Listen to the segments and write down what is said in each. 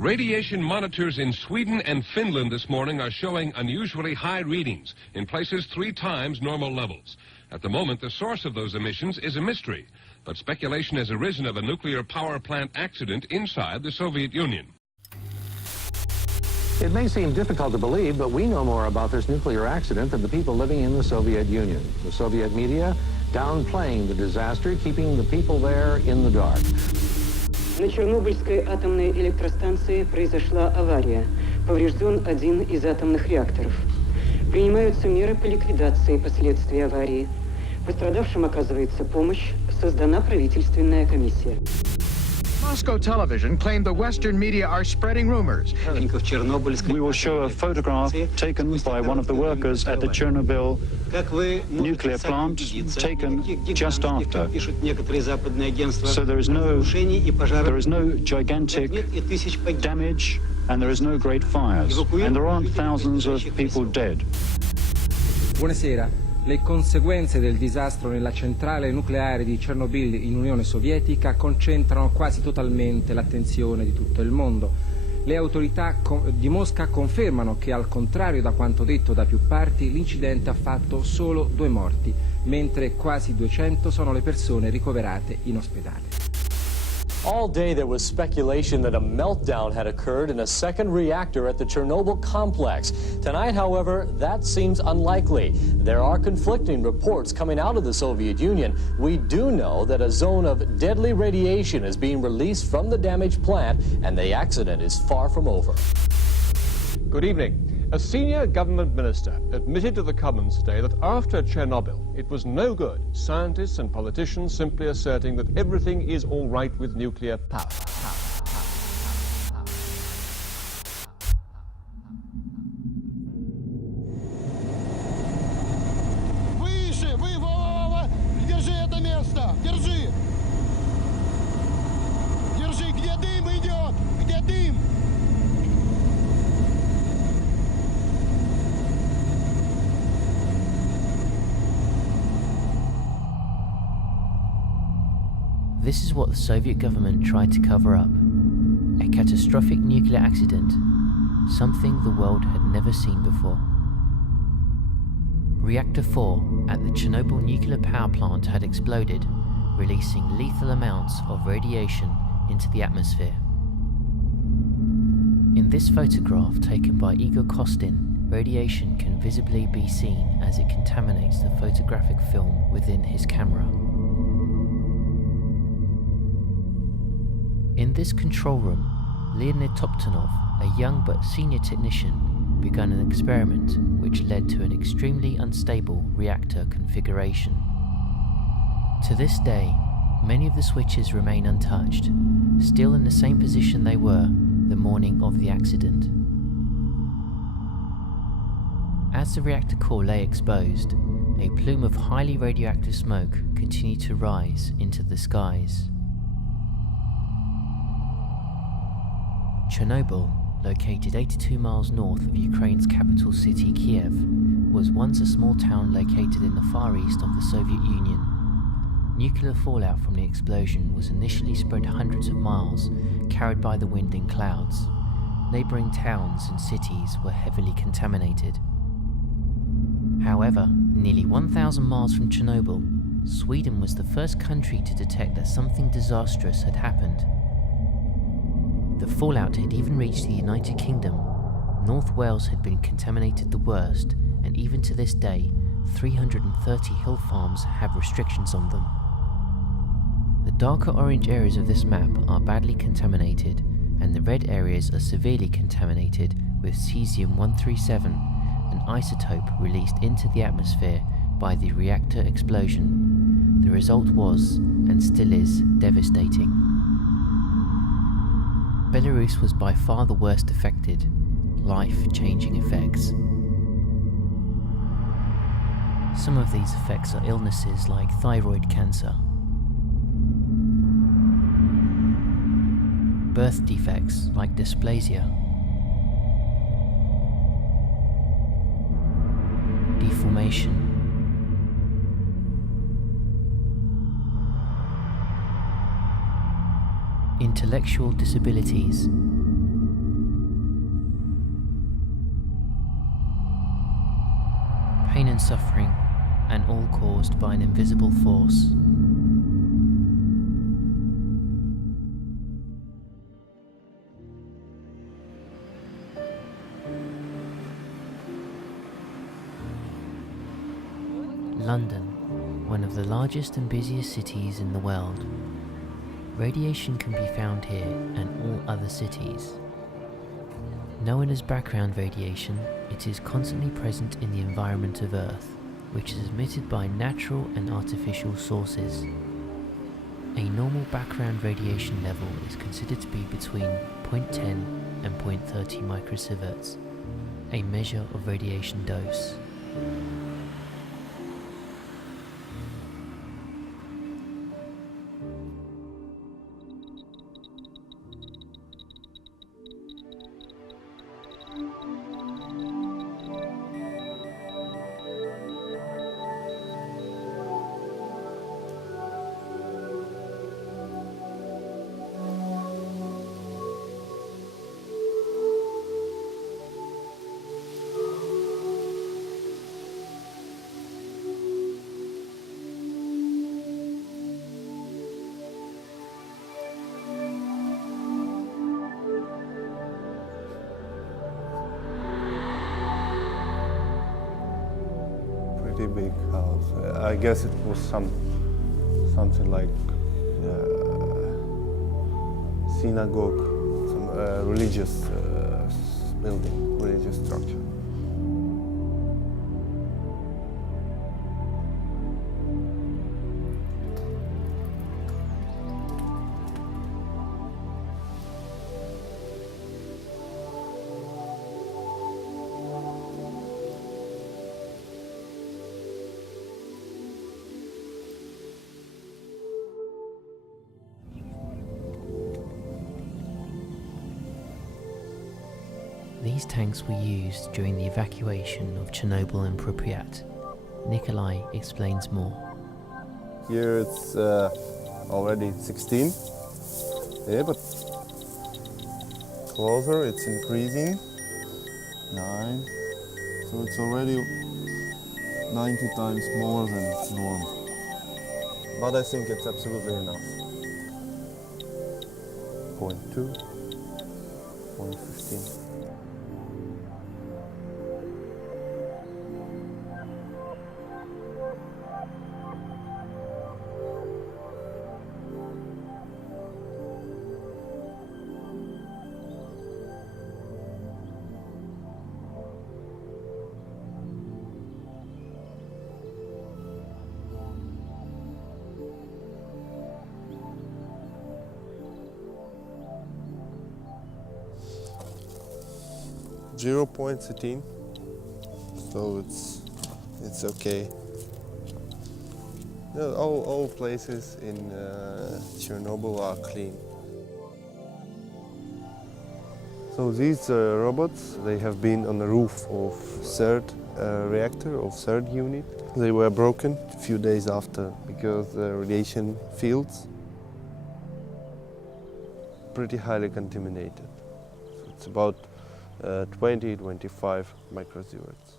Radiation monitors in Sweden and Finland this morning are showing unusually high readings, in places 3 times normal levels. At the moment, the source of those emissions is a mystery, but speculation has arisen of a nuclear power plant accident inside the Soviet Union. It may seem difficult to believe, but we know more about this nuclear accident than the people living in the Soviet Union. The Soviet media downplaying the disaster, keeping the people there in the dark. На Чернобыльской атомной электростанции произошла авария. Поврежден один из атомных реакторов. Принимаются меры по ликвидации последствий аварии. Пострадавшим оказывается помощь. Создана правительственная комиссия. Moscow television claimed the Western media are spreading rumors. We will show a photograph taken by one of the workers at the Chernobyl nuclear plant, taken just after. So there is no gigantic damage and there is no great fires. And there aren't thousands of people dead. Buonasera. Le conseguenze del disastro nella centrale nucleare di Chernobyl in Unione Sovietica concentrano quasi totalmente l'attenzione di tutto il mondo. Le autorità di Mosca confermano che, al contrario da quanto detto da più parti, l'incidente ha fatto solo 2 morti, mentre quasi 200 sono le persone ricoverate in ospedale. All day there was speculation that a meltdown had occurred in a second reactor at the Chernobyl complex. Tonight, however, that seems unlikely. There are conflicting reports coming out of the Soviet Union. We do know that a zone of deadly radiation is being released from the damaged plant, and the accident is far from over. Good evening. A senior government minister admitted to the Commons today that after Chernobyl, it was no good scientists and politicians simply asserting that everything is all right with nuclear power. Выше! Во! Держи это место! Держи! Держи! Где дым идет? Где дым? This is what the Soviet government tried to cover up. A catastrophic nuclear accident, something the world had never seen before. Reactor 4 at the Chernobyl nuclear power plant had exploded, releasing lethal amounts of radiation into the atmosphere. In this photograph taken by Igor Kostin, radiation can visibly be seen as it contaminates the photographic film within his camera. In this control room, Leonid Toptonov, a young but senior technician, began an experiment which led to an extremely unstable reactor configuration. To this day, many of the switches remain untouched, still in the same position they were the morning of the accident. As the reactor core lay exposed, a plume of highly radioactive smoke continued to rise into the skies. Chernobyl, located 82 miles north of Ukraine's capital city Kiev, was once a small town located in the far east of the Soviet Union. Nuclear fallout from the explosion was initially spread hundreds of miles, carried by the wind in clouds. Neighbouring towns and cities were heavily contaminated. However, nearly 1,000 miles from Chernobyl, Sweden was the first country to detect that something disastrous had happened. The fallout had even reached the United Kingdom. North Wales had been contaminated the worst, and even to this day, 330 hill farms have restrictions on them. The darker orange areas of this map are badly contaminated, and the red areas are severely contaminated with cesium-137, an isotope released into the atmosphere by the reactor explosion. The result was, and still is, devastating. Belarus was by far the worst affected, life-changing effects. Some of these effects are illnesses like thyroid cancer, birth defects like dysplasia, deformation, intellectual disabilities, suffering, and all caused by an invisible force. London, one of the largest and busiest cities in the world. Radiation can be found here and all other cities. Known as background radiation, it is constantly present in the environment of Earth, which is emitted by natural and artificial sources. A normal background radiation level is considered to be between 0.10 and 0.30 microsieverts, a measure of radiation dose. Big house. I guess it was something like synagogue, some religious building, religious structure. These tanks were used during the evacuation of Chernobyl and Pripyat. Nikolai explains more. Here it's already 16. Yeah, but closer it's increasing. 9. So it's already 90 times more than it's normal. But I think it's absolutely enough. 0.2, 0.15. Zero point 13, so it's okay. All places in Chernobyl are clean. So these robots, they have been on the roof of third reactor, of third unit. They were broken a few days after because the radiation fields pretty highly contaminated. So it's about 20-25 microsieverts.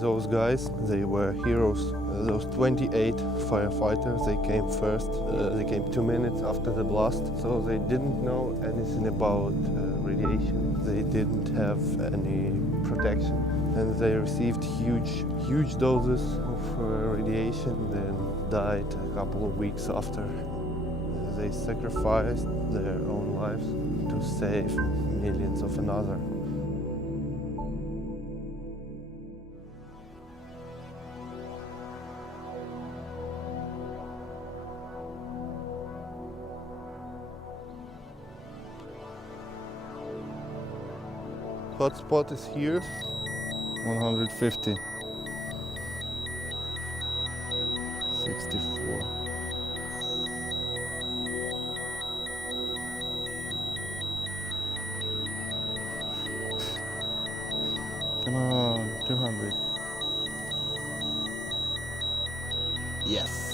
Those guys, they were heroes. Those 28 firefighters, they came first. They came 2 minutes after the blast, so they didn't know anything about radiation. They didn't have any protection, and they received huge doses of radiation, then died a couple of weeks after. They sacrificed their own lives to save millions of another. Hotspot is here, 150, 64. Come on, 200. Yes.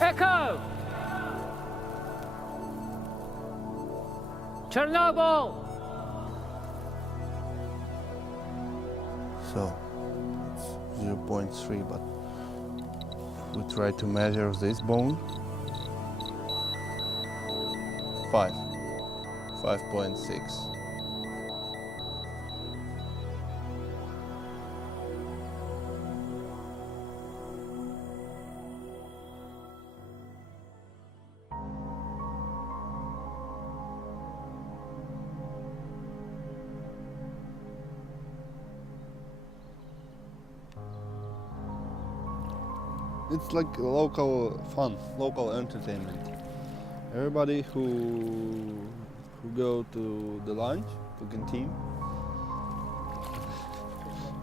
Echo! Chernobyl! So, it's 0.3, but we try to measure this bone. 5.6. It's like local fun, local entertainment. Everybody who go to the lunch, to canteen,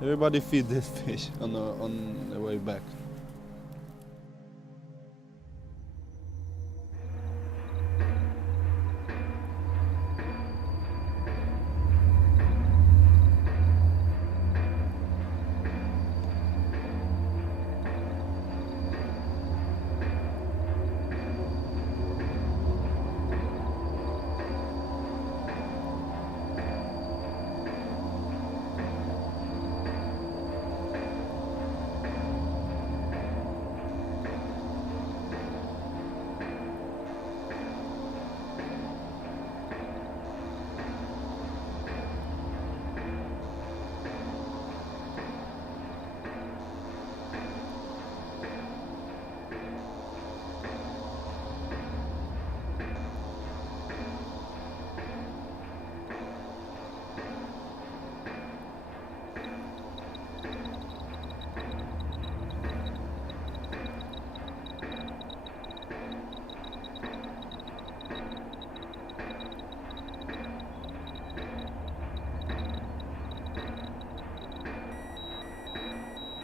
everybody feed this fish on the way back.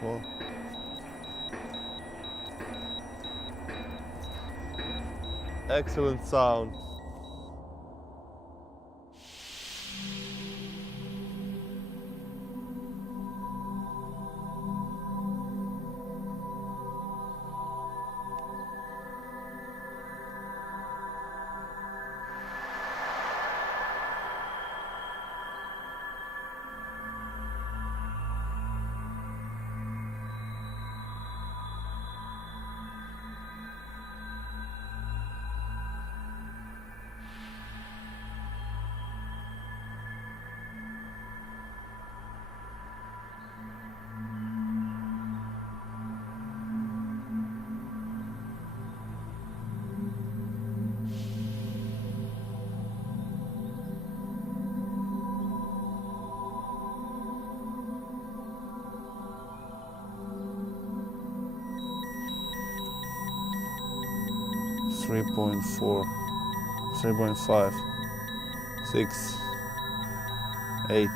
Whoa. Excellent sound. Three 3.5, 6, 8,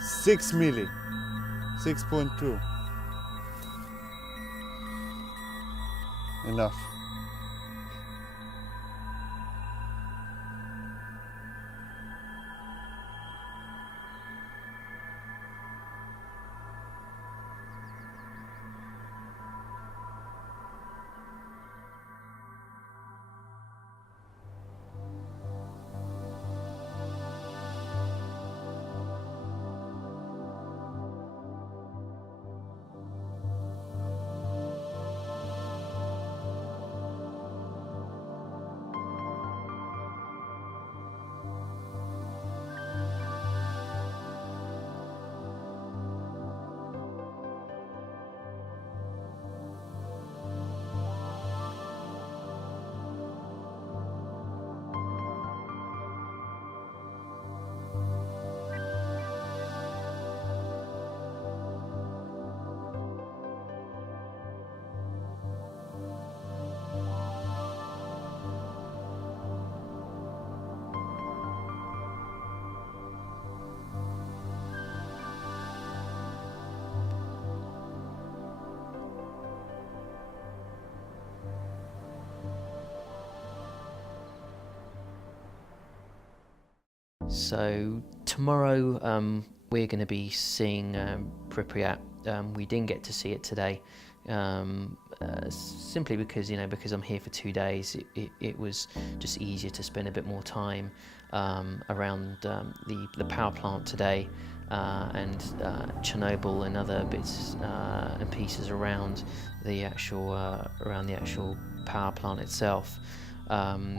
6 milli, 6.2. enough. So tomorrow we're going to be seeing Pripyat. We didn't get to see it today, simply because because I'm here for 2 days. It was just easier to spend a bit more time around the power plant today and Chernobyl and other bits and pieces around the actual power plant itself.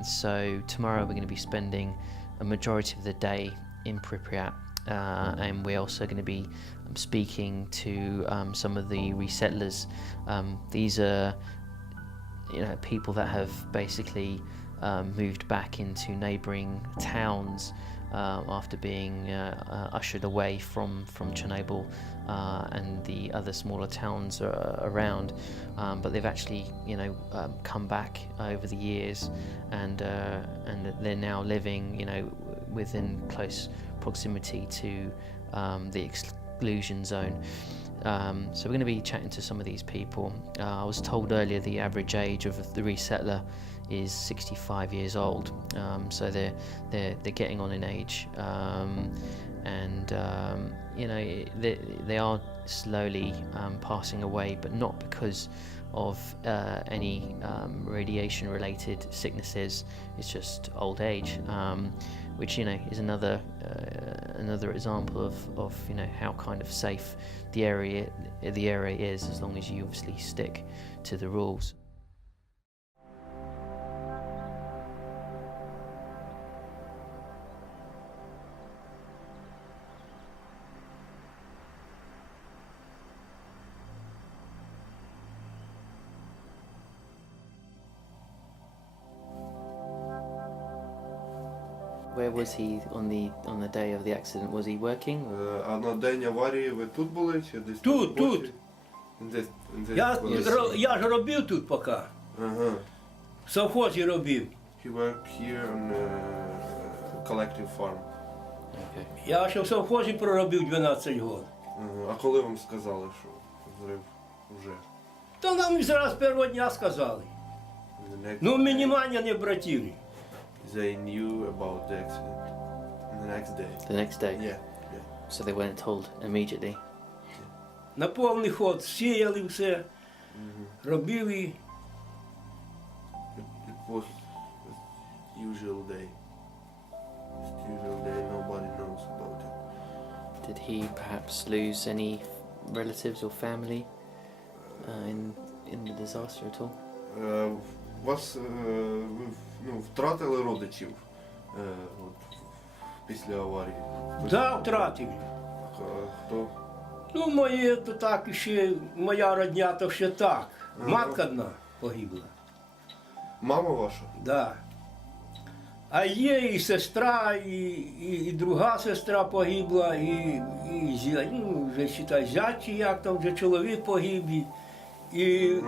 So tomorrow we're going to be spending a majority of the day in Pripyat, and we're also going to be speaking to some of the resettlers. These are people that have basically moved back into neighbouring towns after being ushered away from Chernobyl and the other smaller towns around, but they've actually come back over the years, and they're now living within close proximity to the exclusion zone. So we're going to be chatting to some of these people. I was told earlier the average age of the resettler is 65 years old, so they're getting on in age, and they are slowly passing away, but not because of any radiation-related sicknesses. It's just old age, which is another example of how kind of safe the area is, as long as you obviously stick to the rules. Where was he on the day of the accident? Was he working? А на день аварії ви тут були чи десь? Тут. Десь Я ж робив тут поки. Ага. В совхозі робив. He worked here on collective farm. Okay. Я ще в совхозі проробив 12 років. А коли вам сказали, що зрив вже? Та нам зразу з першого дня сказали. Ну, мінімально не обратили. They knew about the accident the next day. The next day? Yeah. So they weren't told immediately? На повний ход сіяли все, робили. It was usual day. Usual day, nobody knows about it. Did he perhaps lose any relatives or family in the disaster at all? Вас втратили родичів після аварії? Так, втратили. Хто? Ну, моє то так ще, моя родня то ще так. Матка одна погибла. Мама ваша? Да. А є і сестра, і друга сестра погибла, і вже считай, зять, чи як там, вже чоловік погиб, і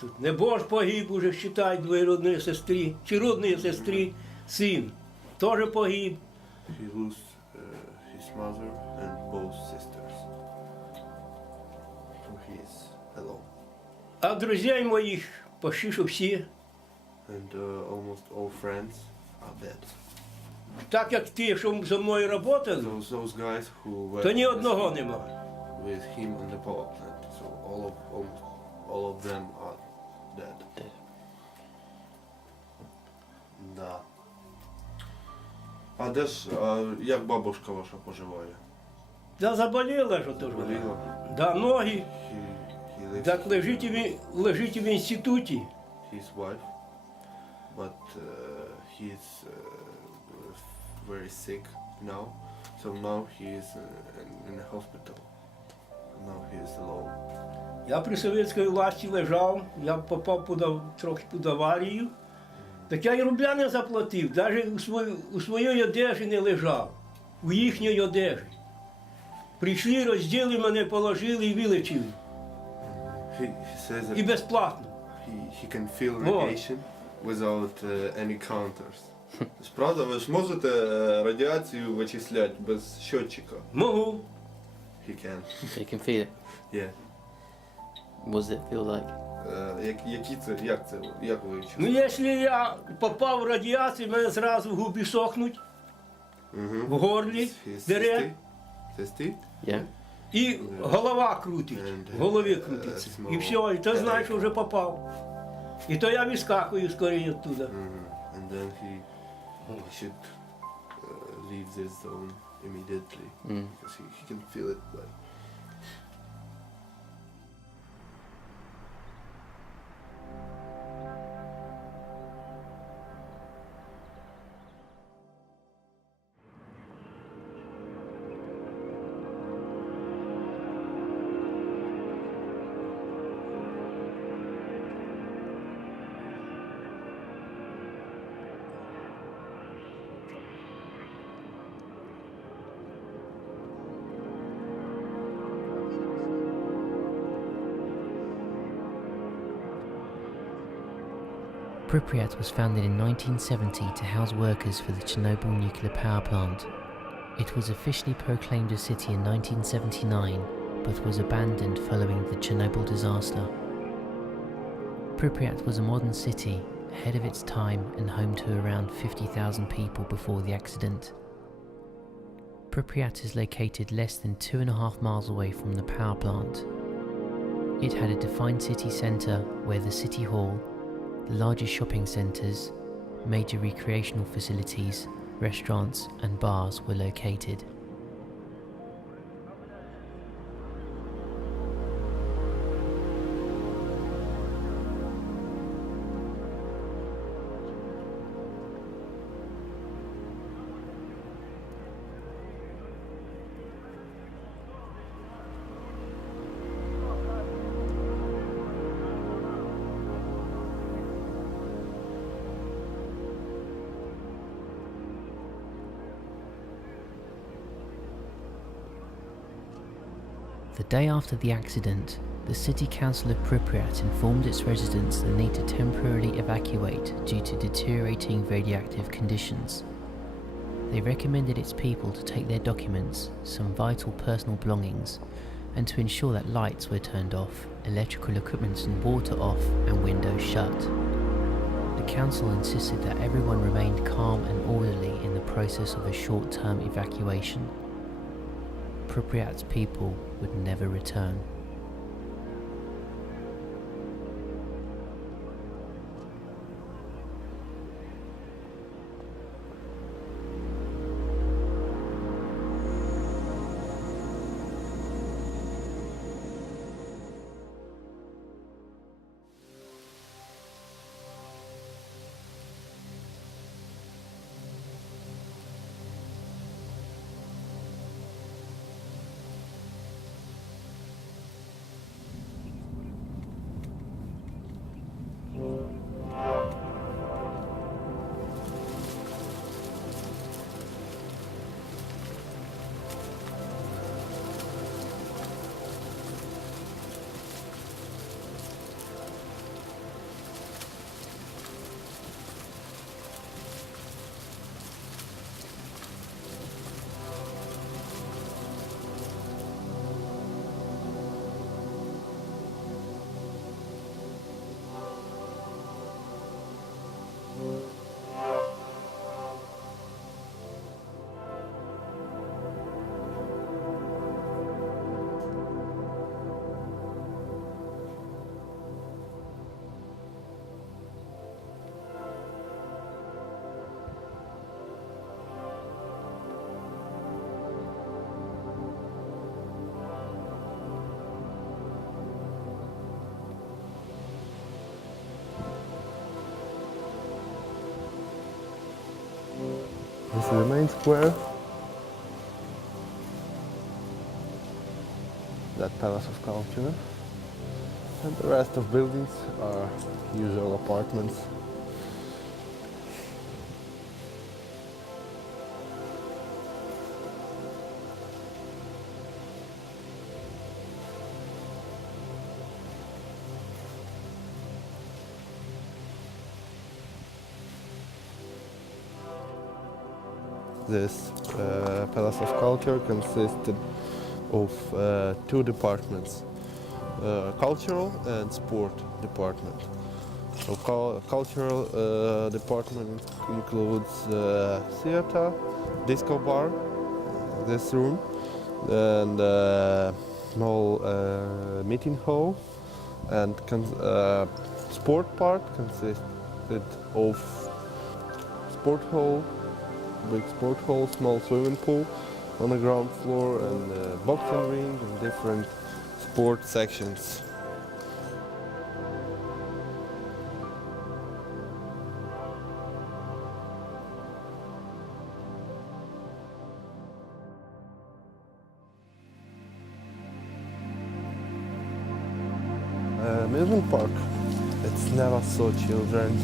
тут небож погиб, уже считай, двоюродної сестри, чи родної сестри, син, теж погиб. He lost his mother and both sisters. So he is alone. А друзей моїх почти що всі. And almost all friends are dead. Так як ті, що зі мною працювали, Those guys who were то ні одного нема. with him on the power plant. So all of them are dead. Да. А де ж, як бабушка ваша поживає? Да заболіла ж ото ж. Заболіла? Да, ноги. He lives Так лежить в інституті. his wife, but he's very sick now. So now he is in a hospital. Now he is alone. Я при совєтській власті лежав, я попав трохи під аварію. Так я і рубля не заплатив, навіть у своїй одежі не лежав, у їхній одежі. Прийшли, розділи мене, положили і вилечили. He says that І безплатно. he can feel radiation without any counters. Правда, ви ж можете радіацію вичисляти без щотчика? Можу. He can. You can feel it. Yeah. What does it feel like? Як ви Ну, якщо я попав в радіацію, мене зразу губи сохнуть, в горлі дере, Yeah. і голова крутить, в голові крутиться. І все, і ти знаєш, що вже попав. І то я вискакую скоріше оттуда. And then he should leave this zone immediately because he can feel it. But Pripyat was founded in 1970 to house workers for the Chernobyl nuclear power plant. It was officially proclaimed a city in 1979, but was abandoned following the Chernobyl disaster. Pripyat was a modern city, ahead of its time and home to around 50,000 people before the accident. Pripyat is located less than 2.5 miles away from the power plant. It had a defined city centre where the city hall, the largest shopping centres, major recreational facilities, restaurants and bars were located. The day after the accident, the City Council of Pripyat informed its residents the need to temporarily evacuate due to deteriorating radioactive conditions. They recommended its people to take their documents, some vital personal belongings, and to ensure that lights were turned off, electrical equipment and water off, and windows shut. The council insisted that everyone remained calm and orderly in the process of a short-term evacuation. Pripyat's people would never return. is the main square. That Palace of Culture. And the rest of buildings are usual apartments. This Palace of Culture consisted of two departments, cultural and sport department. So cultural department includes theater, disco bar, this room, and small meeting hall, and sport part consisted of sport hall, big sport hall, small swimming pool on the ground floor, and boxing ring and different sport sections. Amusement park. It's never saw children.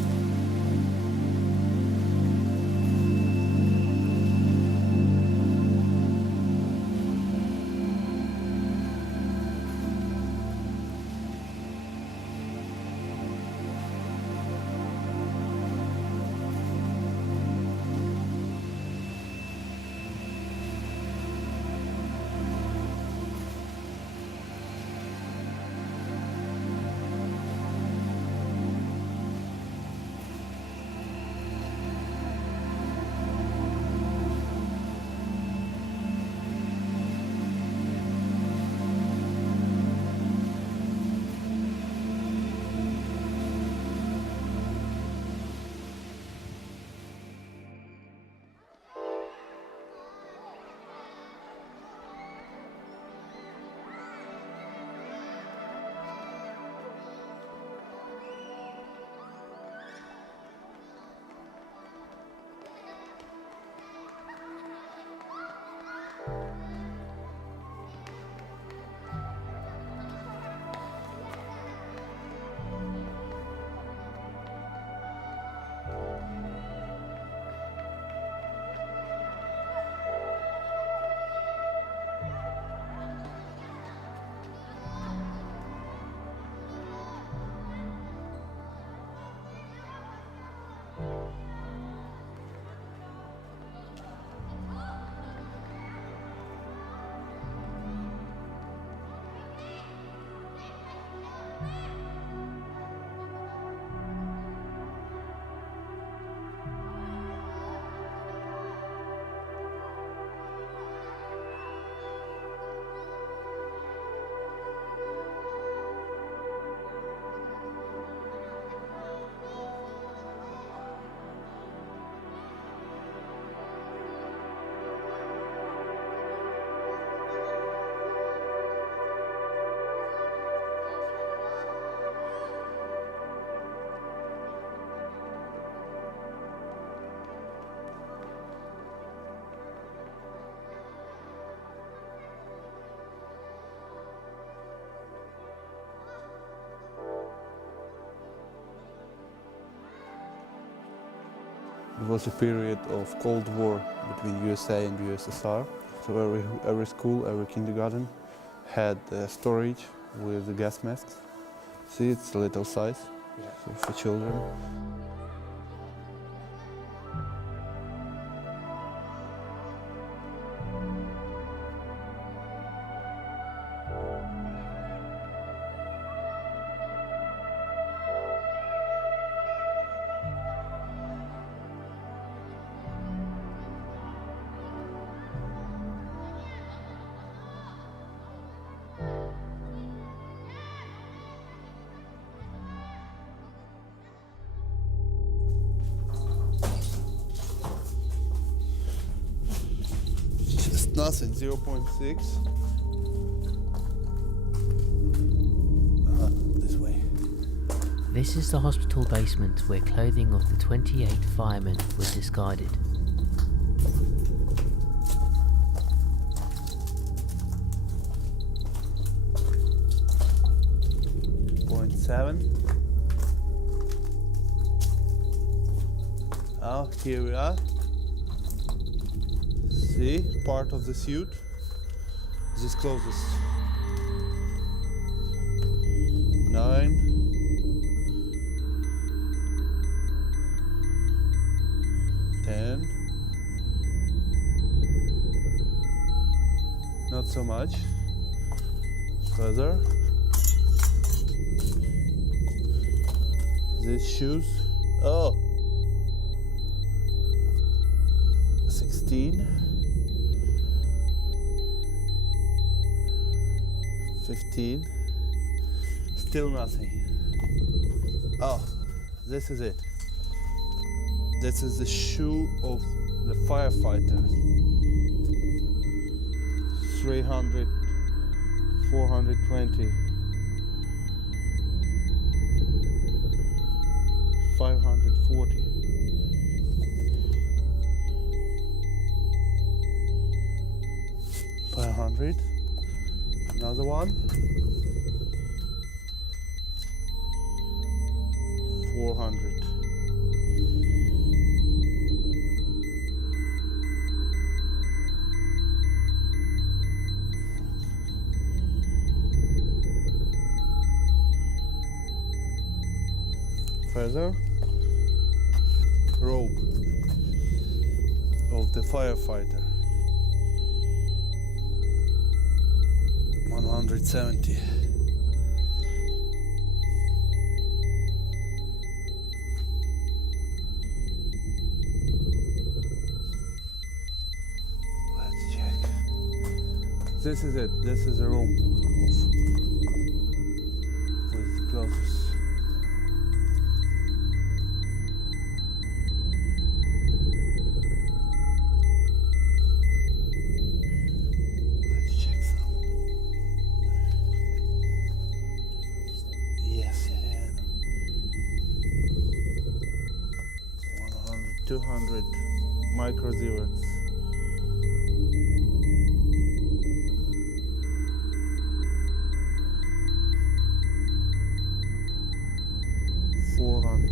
It was a period of Cold War between USA and USSR. So every school, every kindergarten had storage with the gas masks. See, it's a little size so for children. Nothing, 0.6. This way. This is the hospital basement where clothing of the 28 firemen was discarded. 7. Oh, here we are. See, part of the suit. This closest. 9. 10. Not so much. Further. These shoes. Oh. 16. 15. Still nothing. Oh, this is it. This is the shoe of the firefighter. 300, 420, 540. 500. Another one. 400. 'Further, robe of the firefighter. 170. Let's check. This is it. This is a room with clothes. Micro zeroths. 400.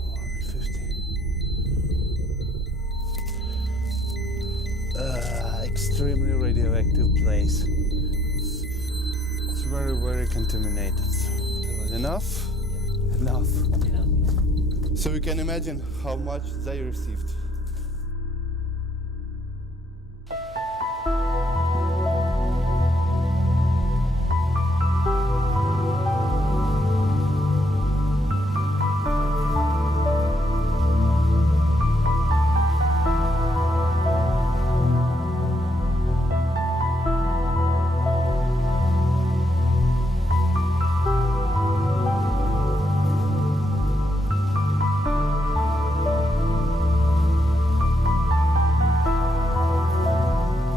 450. Extremely radioactive place. Very, very contaminated. Enough? Enough. So you can imagine how much they received.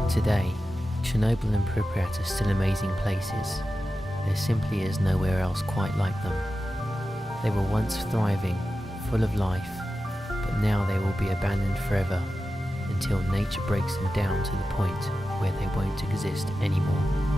Today, Chernobyl and Pripyat are still amazing places. There simply is nowhere else quite like them. They were once thriving, full of life, but now they will be abandoned forever until nature breaks them down to the point where they won't exist anymore.